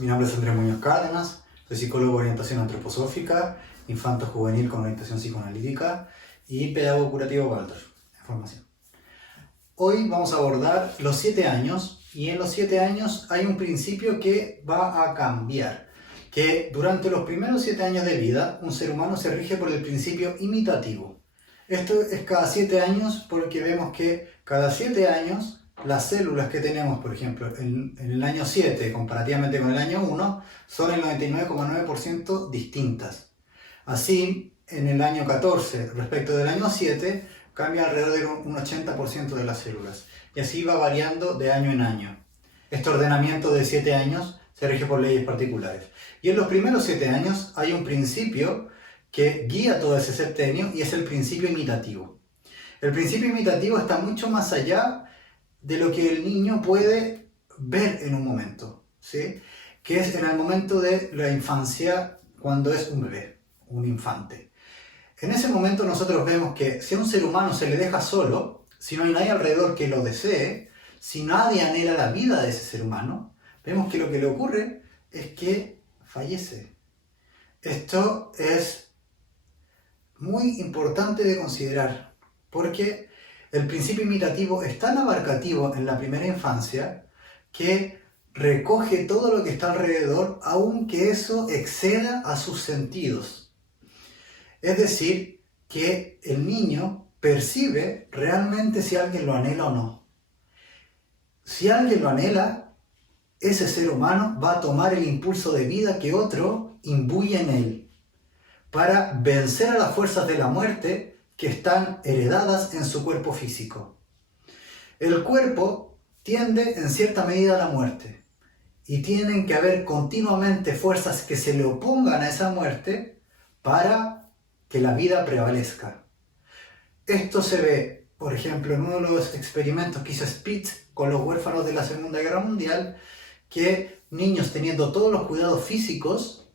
mi nombre es Andrés Muñoz Cárdenas, soy psicólogo de orientación antroposófica, infanto-juvenil con orientación psicoanalítica y pedagogo curativo Waldorf en formación. Hoy vamos a abordar los 7 años y en los 7 años hay un principio que va a cambiar, que durante los primeros 7 años de vida un ser humano se rige por el principio imitativo. Esto es cada 7 años porque vemos que cada 7 años las células que tenemos, por ejemplo, en el año 7 comparativamente con el año 1, son el 99,9% distintas. Así, en el año 14 respecto del año 7, cambia alrededor de un 80% de las células. Y así va variando de año en año. Este ordenamiento de 7 años se rige por leyes particulares. Y en los primeros 7 años hay un principio que guía todo ese septenio y es el principio imitativo. El principio imitativo está mucho más allá de lo que el niño puede ver en un momento, ¿sí? Que es en el momento de la infancia, cuando es un bebé, un infante. En ese momento nosotros vemos que si a un ser humano se le deja solo, si no hay nadie alrededor que lo desee, si nadie anhela la vida de ese ser humano, vemos que lo que le ocurre es que fallece. Esto es muy importante de considerar, porque el principio imitativo es tan abarcativo en la primera infancia que recoge todo lo que está alrededor, aunque eso exceda a sus sentidos. Es decir, que el niño percibe realmente si alguien lo anhela o no. Si alguien lo anhela, ese ser humano va a tomar el impulso de vida que otro imbuye en él para vencer a las fuerzas de la muerte que están heredadas en su cuerpo físico. El cuerpo tiende en cierta medida a la muerte y tienen que haber continuamente fuerzas que se le opongan a esa muerte para que la vida prevalezca. Esto se ve, por ejemplo, en uno de los experimentos que hizo Spitz con los huérfanos de la Segunda Guerra Mundial, que niños teniendo todos los cuidados físicos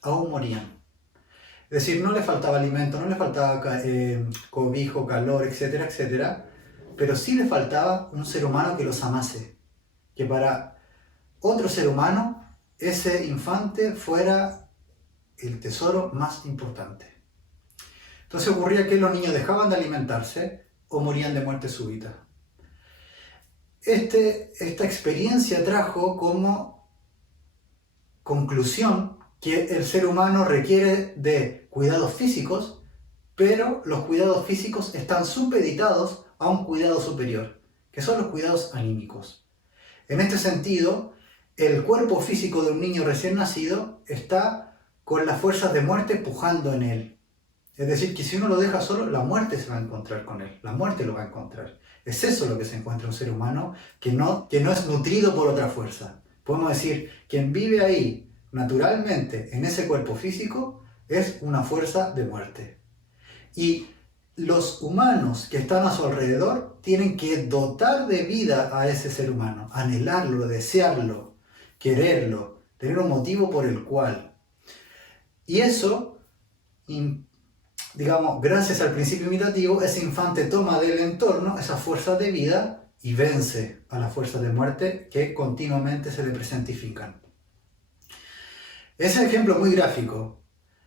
aún morían. Es decir, no le faltaba alimento, no le faltaba cobijo, calor, etcétera, etcétera, pero sí le faltaba un ser humano que los amase, que para otro ser humano ese infante fuera el tesoro más importante. Entonces ocurría que los niños dejaban de alimentarse o morían de muerte súbita. Esta experiencia trajo como conclusión que el ser humano requiere de cuidados físicos, pero los cuidados físicos están supeditados a un cuidado superior, que son los cuidados anímicos. En este sentido, el cuerpo físico de un niño recién nacido está con las fuerzas de muerte pujando en él. Es decir, que si uno lo deja solo, la muerte se va a encontrar con él, la muerte lo va a encontrar. Es eso lo que se encuentra un ser humano que no es nutrido por otra fuerza. Podemos decir, quien vive ahí naturalmente en ese cuerpo físico es una fuerza de muerte. Y los humanos que están a su alrededor tienen que dotar de vida a ese ser humano, anhelarlo, desearlo, quererlo, tener un motivo por el cual. Y eso, digamos, gracias al principio imitativo, ese infante toma del entorno esas fuerzas de vida y vence a las fuerzas de muerte que continuamente se le presentifican. Ese ejemplo es muy gráfico.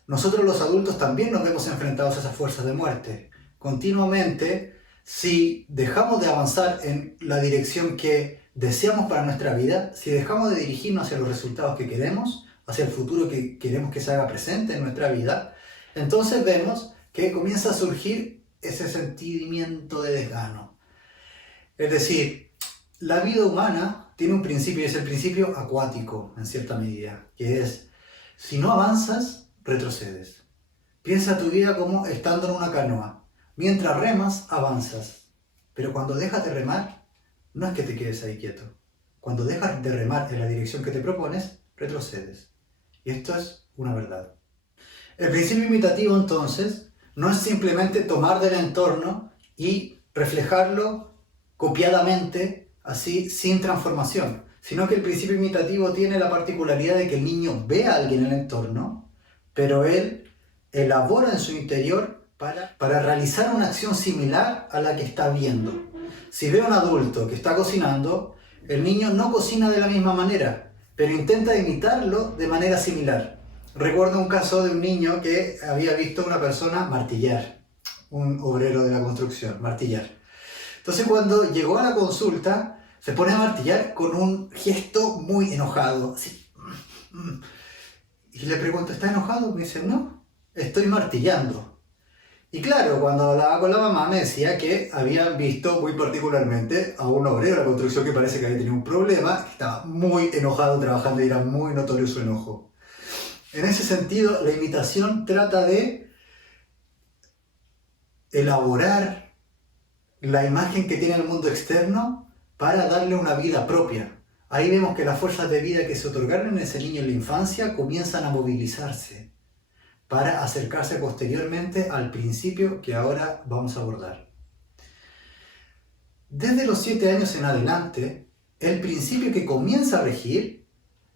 Nosotros los adultos también nos vemos enfrentados a esas fuerzas de muerte. Continuamente, si dejamos de avanzar en la dirección que deseamos para nuestra vida, si dejamos de dirigirnos hacia los resultados que queremos, hacia el futuro que queremos que se haga presente en nuestra vida, entonces vemos que comienza a surgir ese sentimiento de desgano. Es decir, la vida humana tiene un principio y es el principio acuático en cierta medida, que es: si no avanzas, retrocedes. Piensa tu vida como estando en una canoa. Mientras remas, avanzas. Pero cuando dejas de remar, no es que te quedes ahí quieto. Cuando dejas de remar en la dirección que te propones, retrocedes. Y esto es una verdad. El principio imitativo, entonces, no es simplemente tomar del entorno y reflejarlo copiadamente, así, sin transformación, sino que el principio imitativo tiene la particularidad de que el niño ve a alguien en el entorno, pero él elabora en su interior para realizar una acción similar a la que está viendo. Si ve a un adulto que está cocinando, el niño no cocina de la misma manera, pero intenta imitarlo de manera similar. Recuerdo un caso de un niño que había visto a una persona martillar, un obrero de la construcción, martillar. Entonces cuando llegó a la consulta, se pone a martillar con un gesto muy enojado, así. Y le pregunto, ¿estás enojado? Me dice, no, estoy martillando. Y claro, cuando hablaba con la mamá me decía que habían visto muy particularmente a un obrero de la construcción que parece que había tenido un problema, que estaba muy enojado trabajando y era muy notorio su enojo. En ese sentido, la imitación trata de elaborar la imagen que tiene el mundo externo para darle una vida propia. Ahí vemos que las fuerzas de vida que se otorgaron en ese niño en la infancia comienzan a movilizarse para acercarse posteriormente al principio que ahora vamos a abordar. Desde los 7 años en adelante, el principio que comienza a regir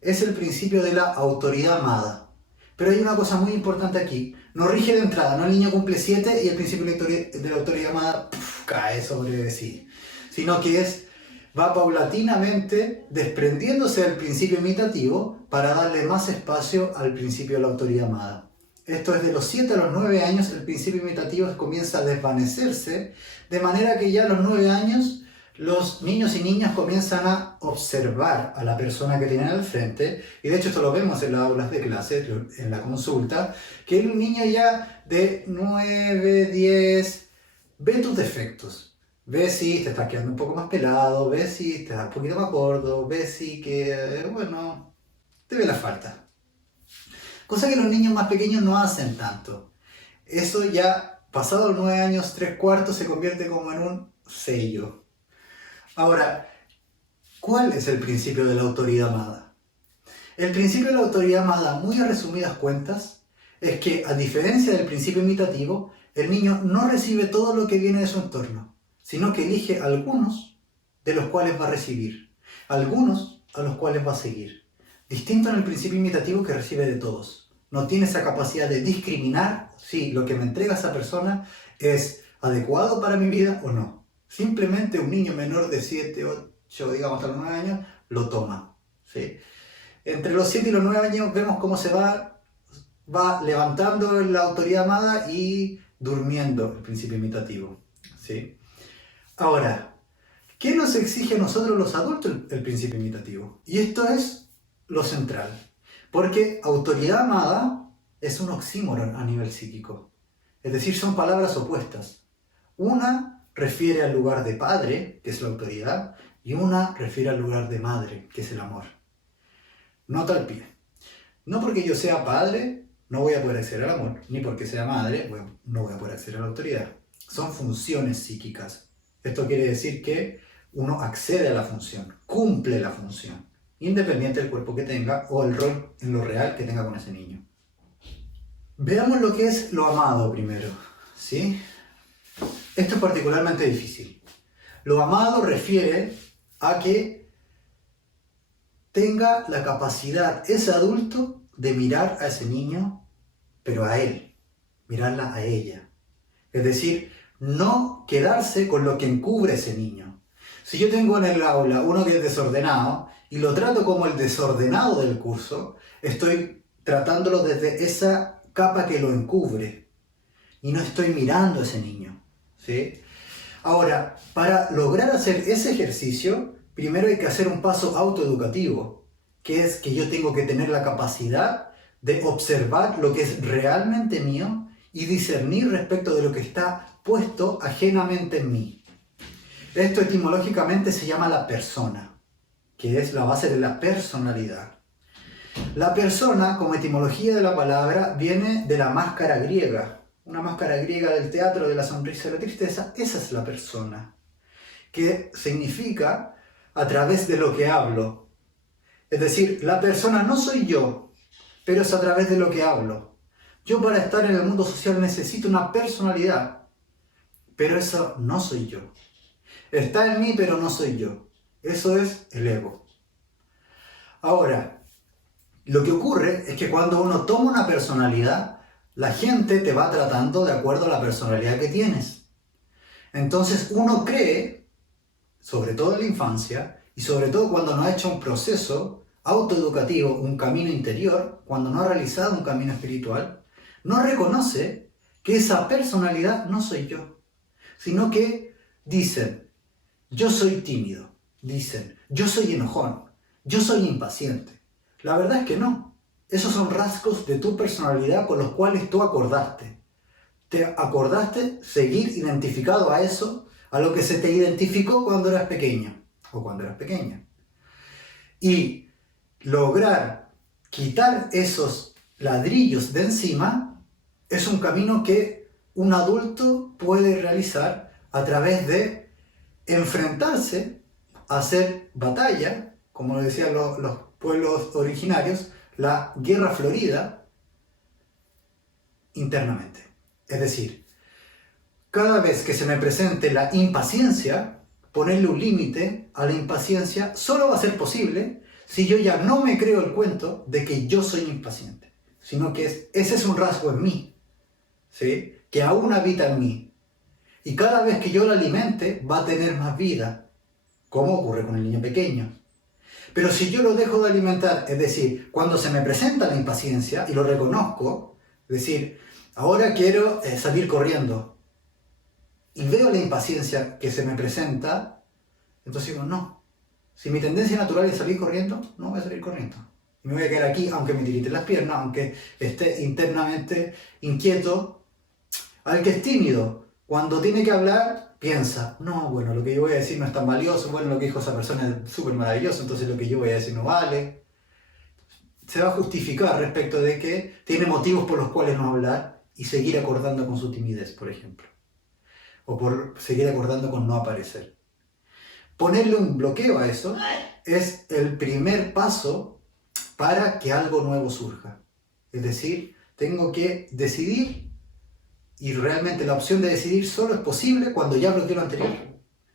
es el principio de la autoridad amada. Pero hay una cosa muy importante aquí. No rige de entrada, no el niño cumple 7 y el principio de la autoridad amada cae sobre sí. Sino que va paulatinamente desprendiéndose del principio imitativo para darle más espacio al principio de la autoridad amada. Esto es de los 7 a los 9 años, el principio imitativo comienza a desvanecerse, de manera que ya a los 9 años los niños y niñas comienzan a observar a la persona que tienen al frente, y de hecho esto lo vemos en las aulas de clase, en la consulta, que un niño ya de 9, 10, ve tus defectos, ve si te estás quedando un poco más pelado, ve si te das un poquito más gordo, ve si que, bueno, te ve la falta. Cosa que los niños más pequeños no hacen tanto. Eso ya, pasado los 9 años, 3/4, se convierte como en un sello. Ahora, ¿cuál es el principio de la autoridad amada? El principio de la autoridad amada, muy a resumidas cuentas, es que, a diferencia del principio imitativo, el niño no recibe todo lo que viene de su entorno, sino que elige algunos de los cuales va a recibir, algunos a los cuales va a seguir. Distinto en el principio imitativo, que recibe de todos. No tiene esa capacidad de discriminar si lo que me entrega esa persona es adecuado para mi vida o no. Simplemente un niño menor de 7, 8, digamos hasta los 9 años, lo toma. ¿Sí? Entre los 7 y los 9 años vemos cómo se va levantando la autoridad amada y durmiendo el principio imitativo. ¿Sí? Ahora, ¿qué nos exige a nosotros los adultos el principio imitativo? Y esto es lo central, porque autoridad amada es un oxímoron a nivel psíquico, es decir, son palabras opuestas. Una refiere al lugar de padre, que es la autoridad, y una refiere al lugar de madre, que es el amor. Nota al pie. No porque yo sea padre no voy a poder acceder al amor, ni porque sea madre bueno, no voy a poder acceder a la autoridad. Son funciones psíquicas. Esto quiere decir que uno accede a la función, cumple la función, independiente del cuerpo que tenga o el rol en lo real que tenga con ese niño. Veamos lo que es lo amado primero, ¿sí? Esto es particularmente difícil. Lo amado refiere a que tenga la capacidad ese adulto de mirar a ese niño, pero a él, mirarla a ella. Es decir, no quedarse con lo que encubre ese niño. Si yo tengo en el aula uno que es desordenado y lo trato como el desordenado del curso, estoy tratándolo desde esa capa que lo encubre y no estoy mirando a ese niño, ¿sí? Ahora, para lograr hacer ese ejercicio, primero hay que hacer un paso autoeducativo, que es que yo tengo que tener la capacidad de observar lo que es realmente mío y discernir respecto de lo que está puesto ajenamente en mí. Esto etimológicamente se llama la persona, que es la base de la personalidad. La persona, como etimología de la palabra, viene de la máscara griega. Una máscara griega del teatro de la sonrisa y la tristeza. Esa es la persona, que significa a través de lo que hablo. Es decir, la persona no soy yo, pero es a través de lo que hablo. Yo para estar en el mundo social necesito una personalidad, pero eso no soy yo. Está en mí, pero no soy yo. Eso es el ego. Ahora, lo que ocurre es que cuando uno toma una personalidad, la gente te va tratando de acuerdo a la personalidad que tienes. Entonces uno cree, sobre todo en la infancia, y sobre todo cuando no ha hecho un proceso autoeducativo, un camino interior, cuando no ha realizado un camino espiritual, no reconoce que esa personalidad no soy yo, sino que dicen, yo soy tímido, dicen, yo soy enojón, yo soy impaciente. La verdad es que no. Esos son rasgos de tu personalidad con los cuales tú acordaste. Te acordaste seguir identificado a eso, a lo que se te identificó cuando eras pequeño o cuando eras pequeña. Y lograr quitar esos ladrillos de encima es un camino que un adulto puede realizar a través de enfrentarse a hacer batalla, como lo decían los pueblos originarios, la guerra florida internamente. Es decir, cada vez que se me presente la impaciencia, ponerle un límite a la impaciencia solo va a ser posible si yo ya no me creo el cuento de que yo soy impaciente, sino que ese es un rasgo en mí, ¿sí? Que aún habita en mí. Y cada vez que yo lo alimente va a tener más vida, como ocurre con el niño pequeño. Pero si yo lo dejo de alimentar, es decir, cuando se me presenta la impaciencia y lo reconozco, es decir, ahora quiero salir corriendo y veo la impaciencia que se me presenta, entonces digo, no. Si mi tendencia natural es salir corriendo, no voy a salir corriendo. Y me voy a quedar aquí, aunque me tiriten las piernas, aunque esté internamente inquieto. Al que es tímido, cuando tiene que hablar, piensa, no, bueno, lo que yo voy a decir no es tan valioso, bueno, lo que dijo esa persona es súper maravilloso, entonces lo que yo voy a decir no vale. Se va a justificar respecto de que tiene motivos por los cuales no hablar y seguir acordando con su timidez, por ejemplo. O por seguir acordando con no aparecer. Ponerle un bloqueo a eso es el primer paso para que algo nuevo surja. Es decir, tengo que decidir, y realmente la opción de decidir solo es posible cuando ya bloqueé lo anterior.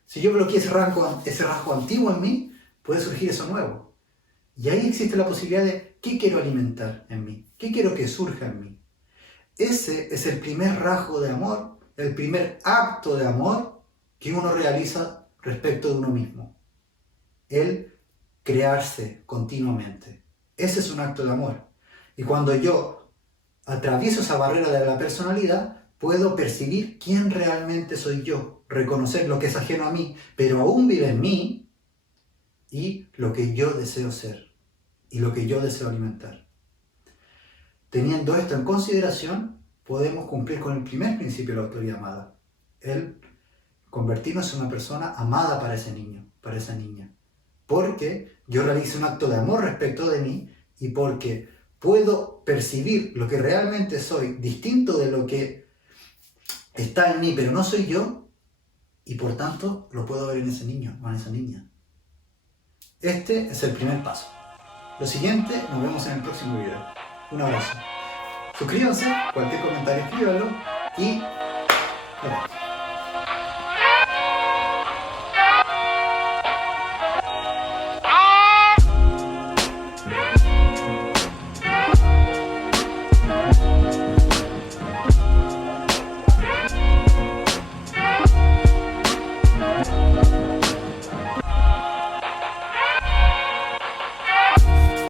Si yo bloqueé ese rasgo antiguo en mí, puede surgir eso nuevo. Y ahí existe la posibilidad de ¿qué quiero alimentar en mí? ¿Qué quiero que surja en mí? Ese es el primer rasgo de amor, el primer acto de amor que uno realiza respecto de uno mismo. El crearse continuamente. Ese es un acto de amor. Y cuando yo atravieso esa barrera de la personalidad, puedo percibir quién realmente soy yo, reconocer lo que es ajeno a mí, pero aún vive en mí, y lo que yo deseo ser, y lo que yo deseo alimentar. Teniendo esto en consideración, podemos cumplir con el primer principio de la autoridad amada, el convertirnos en una persona amada para ese niño, para esa niña. Porque yo realizo un acto de amor respecto de mí y porque puedo percibir lo que realmente soy, distinto de lo que está en mí, pero no soy yo, y por tanto lo puedo ver en ese niño o en esa niña. Este es el primer paso. Lo siguiente, nos vemos en el próximo video. Un abrazo. Suscríbanse, cualquier comentario escríbanlo y...